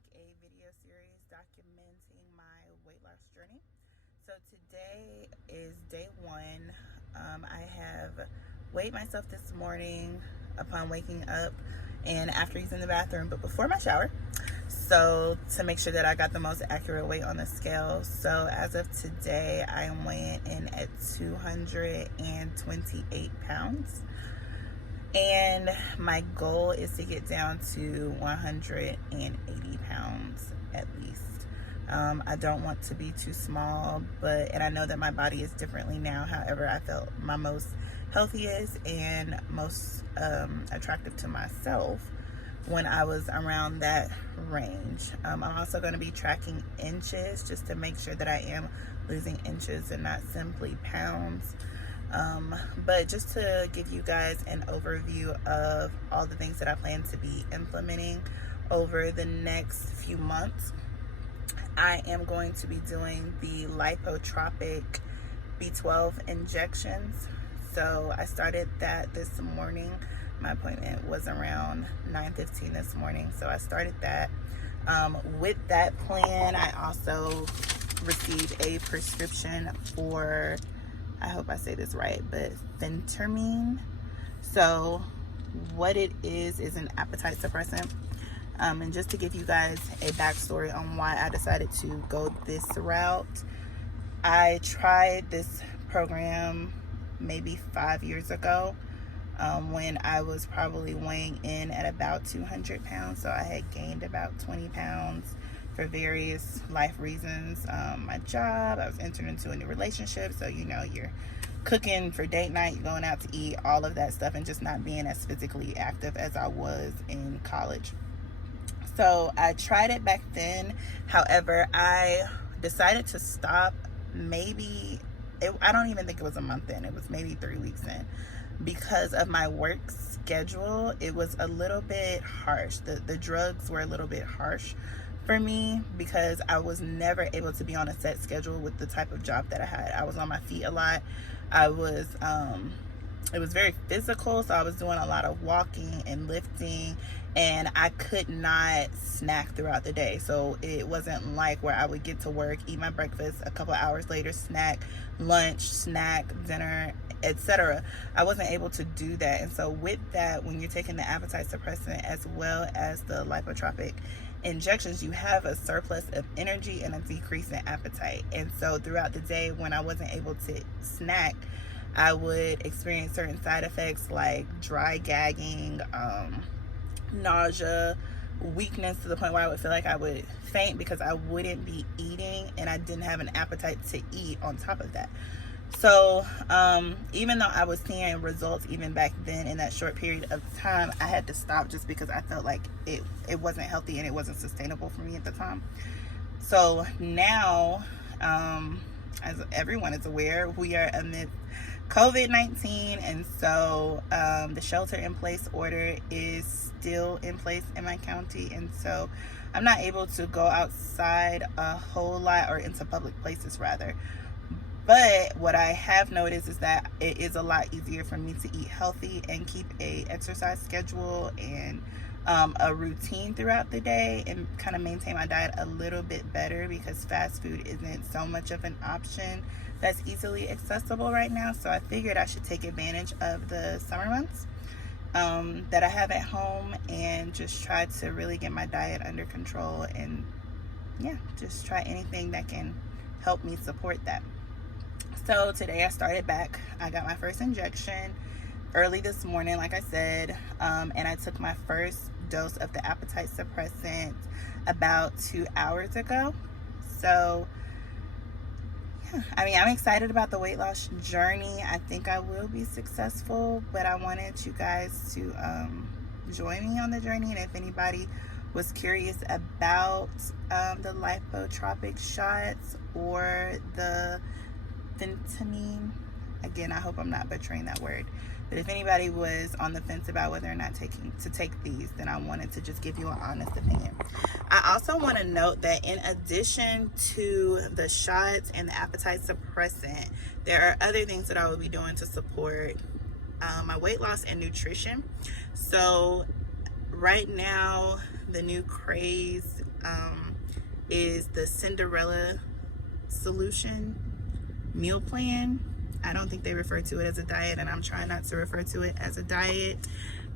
make a video series documenting my weight loss journey. So today is day one. I have weighed myself this morning upon waking up and after using the bathroom, but before my shower. So to make sure that I got the most accurate weight on the scale. So as of today, I am weighing in at 228 pounds. And my goal is to get down to 180 pounds at least. I don't want to be too small, and I know that my body is differently now. However, I felt my most healthiest and most attractive to myself when I was around that range. I'm also going to be tracking inches just to make sure that I am losing inches and not simply pounds. But just to give you guys an overview of all the things that I plan to be implementing over the next few months, I am going to be doing the Lipotropic B12 injections. So I started that this morning. My appointment was around 9:15 this morning, so I started that. With that plan, I also received a prescription for, I hope I say this right, but phentermine. So what it is an appetite suppressant. And just to give you guys a backstory on why I decided to go this route, I tried this program maybe 5 years ago when I was probably weighing in at about 200 pounds. So I had gained about 20 pounds for various life reasons. My job, I was entering into a new relationship, so you're cooking for date night, you're going out to eat, all of that stuff, and just not being as physically active as I was in college. So I tried it back then. However, I decided to stop I don't even think it was a month in, it was maybe 3 weeks in, because of my work schedule. It was a little bit harsh. The drugs were a little bit harsh for me because I was never able to be on a set schedule with the type of job that I had. I was on my feet a lot. It was very physical, so I was doing a lot of walking and lifting, and I could not snack throughout the day. So it wasn't like where I would get to work, eat my breakfast, a couple hours later snack, lunch, snack, dinner, etc. I wasn't able to do that. And so with that, when you're taking the appetite suppressant as well as the lipotropic injections, you have a surplus of energy and a decrease in appetite. And so throughout the day, when I wasn't able to snack, I would experience certain side effects like dry gagging, nausea, weakness, to the point where I would feel like I would faint because I wouldn't be eating and I didn't have an appetite to eat on top of that. So even though I was seeing results even back then in that short period of time, I had to stop just because I felt like it wasn't healthy and it wasn't sustainable for me at the time. So now, as everyone is aware, we are amidst COVID-19, and so the shelter-in-place order is still in place in my county, and so I'm not able to go outside a whole lot, or into public places rather. But what I have noticed is that it is a lot easier for me to eat healthy and keep a exercise schedule and a routine throughout the day, and kind of maintain my diet a little bit better, because fast food isn't so much of an option that's easily accessible right now. So I figured I should take advantage of the summer months that I have at home and just try to really get my diet under control, and just try anything that can help me support that. So today I started back. I got my first injection early this morning, like I said, and I took my first dose of the appetite suppressant about 2 hours ago. So I'm excited about the weight loss journey. I think I will be successful, but I wanted you guys to join me on the journey. And if anybody was curious about the lipotropic shots or the phentermine, again, I hope I'm not butchering that word, but if anybody was on the fence about whether or not to take these, then I wanted to just give you an honest opinion. I also want to note that in addition to the shots and the appetite suppressant, there are other things that I will be doing to support my weight loss and nutrition. So right now, the new craze is the Cinderella Solution meal plan. I don't think they refer to it as a diet, and I'm trying not to refer to it as a diet,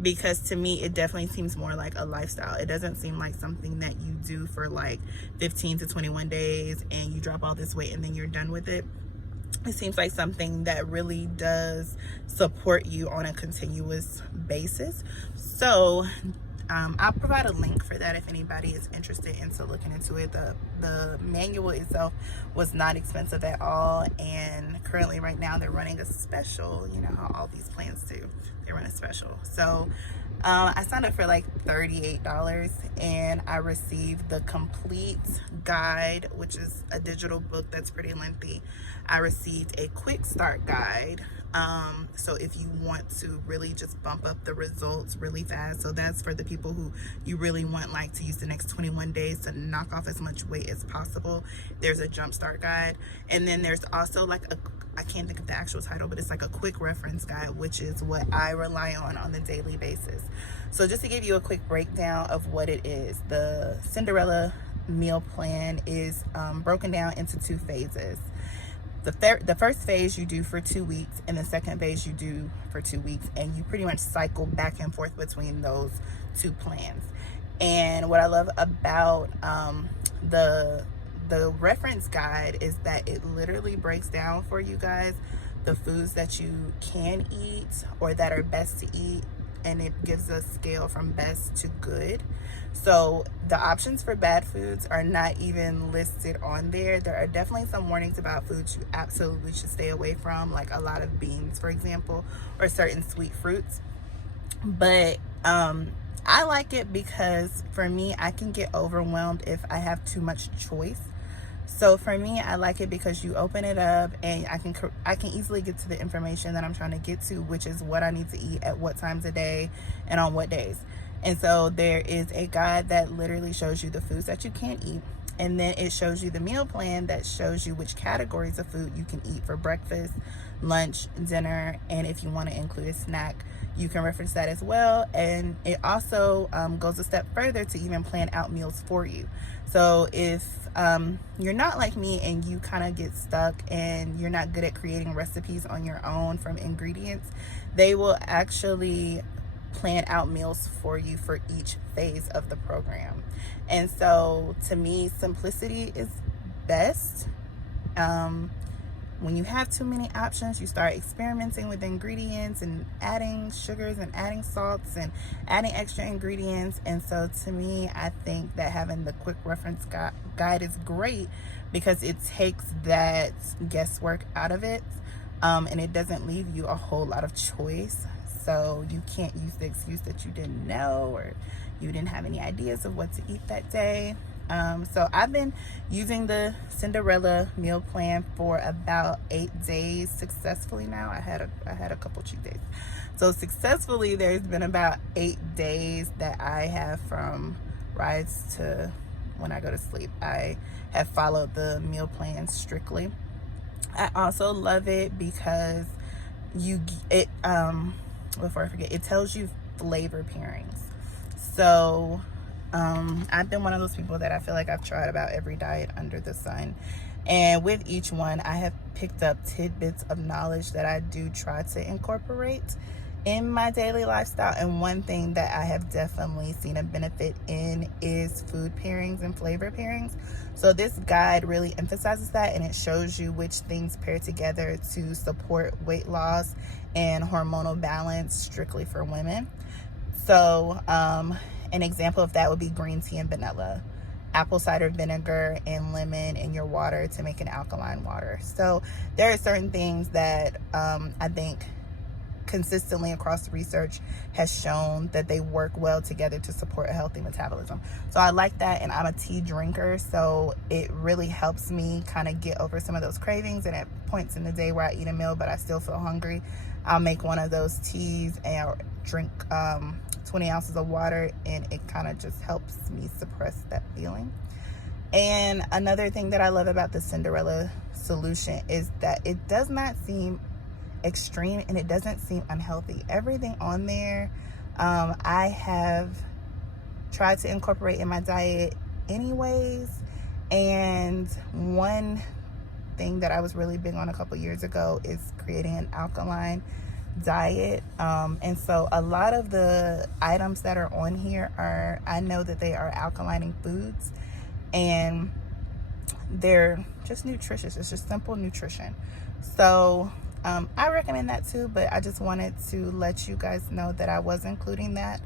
because to me it definitely seems more like a lifestyle. It doesn't seem like something that you do for like 15 to 21 days and you drop all this weight and then you're done with it. It seems like something that really does support you on a continuous basis. So I'll provide a link for that if anybody is interested into looking into it. The manual itself was not expensive at all, and currently right now they're running a special. You know how all these plans do, they run a special. So I signed up for like $38 and I received the complete guide, which is a digital book that's pretty lengthy. I received a quick start guide. So if you want to really just bump up the results really fast, so that's for the people who you really want like to use the next 21 days to knock off as much weight as possible, there's a jump start guide. And then there's also like I can't think of the actual title, but it's like a quick reference guide, which is what I rely on the daily basis. So just to give you a quick breakdown of what it is, the Cinderella meal plan is broken down into 2 phases. The first phase you do for 2 weeks, and the second phase you do for 2 weeks, and you pretty much cycle back and forth between those 2 plans. And what I love about the reference guide is that it literally breaks down for you guys the foods that you can eat or that are best to eat, and it gives a scale from best to good. So the options for bad foods are not even listed on there. There are definitely some warnings about foods you absolutely should stay away from, like a lot of beans, for example, or certain sweet fruits. But I like it because for me, I can get overwhelmed if I have too much choice. So for me, I like it because you open it up and I can easily get to the information that I'm trying to get to, which is what I need to eat at what times a day and on what days. And so there is a guide that literally shows you the foods that you can't eat. And then it shows you the meal plan that shows you which categories of food you can eat for breakfast, lunch, dinner, and if you want to include a snack, you can reference that as well. And it also goes a step further to even plan out meals for you. So if you're not like me and you kind of get stuck and you're not good at creating recipes on your own from ingredients, they will actually plan out meals for you for each phase of the program. And so to me, simplicity is best. When you have too many options, you start experimenting with ingredients and adding sugars and adding salts and adding extra ingredients. And so to me, I think that having the quick reference guide is great because it takes that guesswork out of it, and it doesn't leave you a whole lot of choice. So you can't use the excuse that you didn't know or you didn't have any ideas of what to eat that day. So I've been using the Cinderella meal plan for about 8 days successfully now. I had a couple cheat days. So successfully, there's been about 8 days that I have, from rise to when I go to sleep, I have followed the meal plan strictly. I also love it because before I forget, it tells you flavor pairings. So I've been one of those people that I feel like I've tried about every diet under the sun, and with each one I have picked up tidbits of knowledge that I do try to incorporate in my daily lifestyle. And one thing that I have definitely seen a benefit in is food pairings and flavor pairings. So this guide really emphasizes that, and it shows you which things pair together to support weight loss and hormonal balance strictly for women. So an example of that would be green tea and vanilla, apple cider vinegar and lemon in your water to make an alkaline water. So there are certain things that I think consistently across the research has shown that they work well together to support a healthy metabolism. So I like that, and I'm a tea drinker, so it really helps me kind of get over some of those cravings. And at points in the day where I eat a meal but I still feel hungry, I'll make one of those teas and drink 20 ounces of water, and it kind of just helps me suppress that feeling. And another thing that I love about the Cinderella Solution is that it does not seem extreme and it doesn't seem unhealthy. Everything on there I have tried to incorporate in my diet, anyways. And one thing that I was really big on a couple years ago is creating an alkaline diet. And so a lot of the items that are on here are, I know that they are alkalining foods, and they're just nutritious. It's just simple nutrition. So I recommend that too, but I just wanted to let you guys know that I was including that.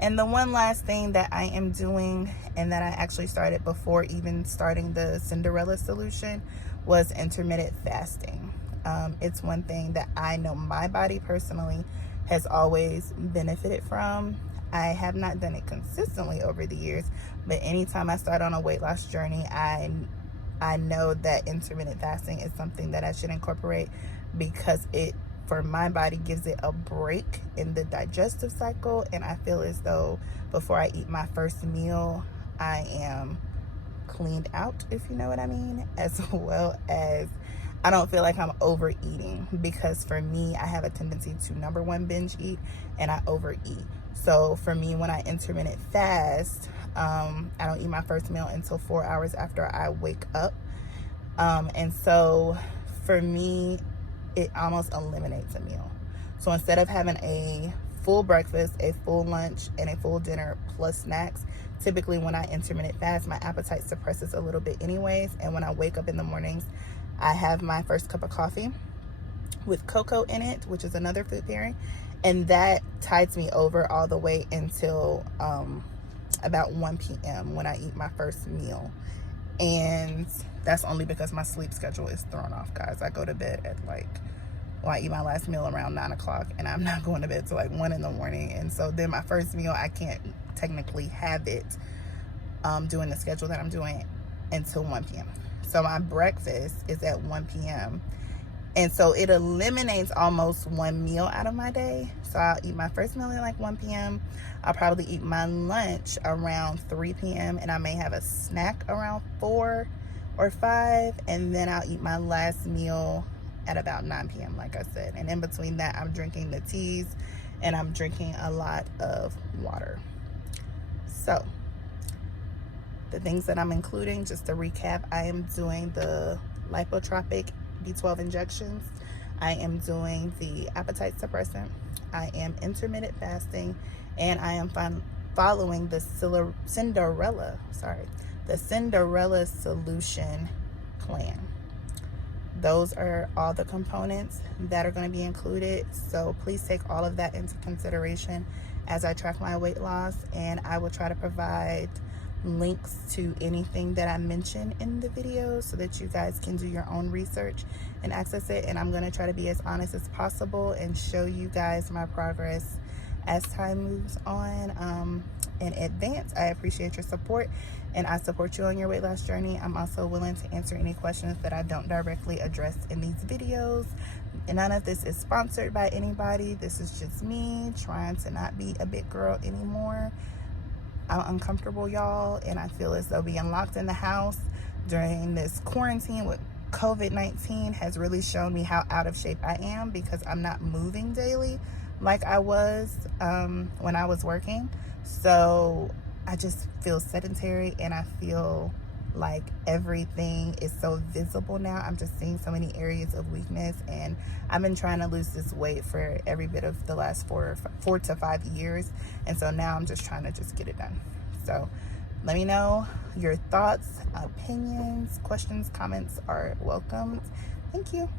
And the one last thing that I am doing, and that I actually started before even starting the Cinderella Solution, was intermittent fasting. It's one thing that I know my body personally has always benefited from. I have not done it consistently over the years, but anytime I start on a weight loss journey, I know that intermittent fasting is something that I should incorporate, because it, for my body, gives it a break in the digestive cycle, and I feel as though before I eat my first meal, I am cleaned out, if you know what I mean, as well as I don't feel like I'm overeating, because for me, I have a tendency to, number one, binge eat, and I overeat. So for me, when I intermittent fast, I don't eat my first meal until 4 hours after I wake up. And so for me, it almost eliminates a meal. So instead of having a full breakfast, a full lunch, and a full dinner plus snacks, typically when I intermittent fast, my appetite suppresses a little bit anyways. And when I wake up in the mornings, I have my first cup of coffee with cocoa in it, which is another food pairing, and that tides me over all the way until about 1 p.m. when I eat my first meal. And that's only because my sleep schedule is thrown off, guys. I go to bed at I eat my last meal around 9 o'clock, and I'm not going to bed till 1 in the morning. And so then my first meal, I can't technically have it doing the schedule that I'm doing until 1 p.m. So my breakfast is at 1 p.m. And so it eliminates almost one meal out of my day. So I'll eat my first meal at 1 p.m. I'll probably eat my lunch around 3 p.m. and I may have a snack around 4 or 5. And then I'll eat my last meal at about 9 p.m. like I said. And in between that, I'm drinking the teas and I'm drinking a lot of water. So the things that I'm including, just to recap, I am doing the Lipotropic B12 injections. I am doing the appetite suppressant. I am intermittent fasting, and I am following the Cinderella Solution plan. Those are all the components that are going to be included. So please take all of that into consideration as I track my weight loss, and I will try to provide links to anything that I mention in the video so that you guys can do your own research and access it. And I'm going to try to be as honest as possible and show you guys my progress as time moves on. In advance, I appreciate your support, and I support you on your weight loss journey. I'm also willing to answer any questions that I don't directly address in these videos. And none of this is sponsored by anybody. This is just me trying to not be a big girl anymore. I'm uncomfortable, y'all, and I feel as though being locked in the house during this quarantine with COVID-19 has really shown me how out of shape I am, because I'm not moving daily like I was when I was working. So I just feel sedentary, and I feel like everything is so visible now. I'm just seeing so many areas of weakness, and I've been trying to lose this weight for every bit of the last 4 to 5 years, and so now I'm just trying to just get it done. So let me know your thoughts, opinions, questions, comments are welcomed. Thank you.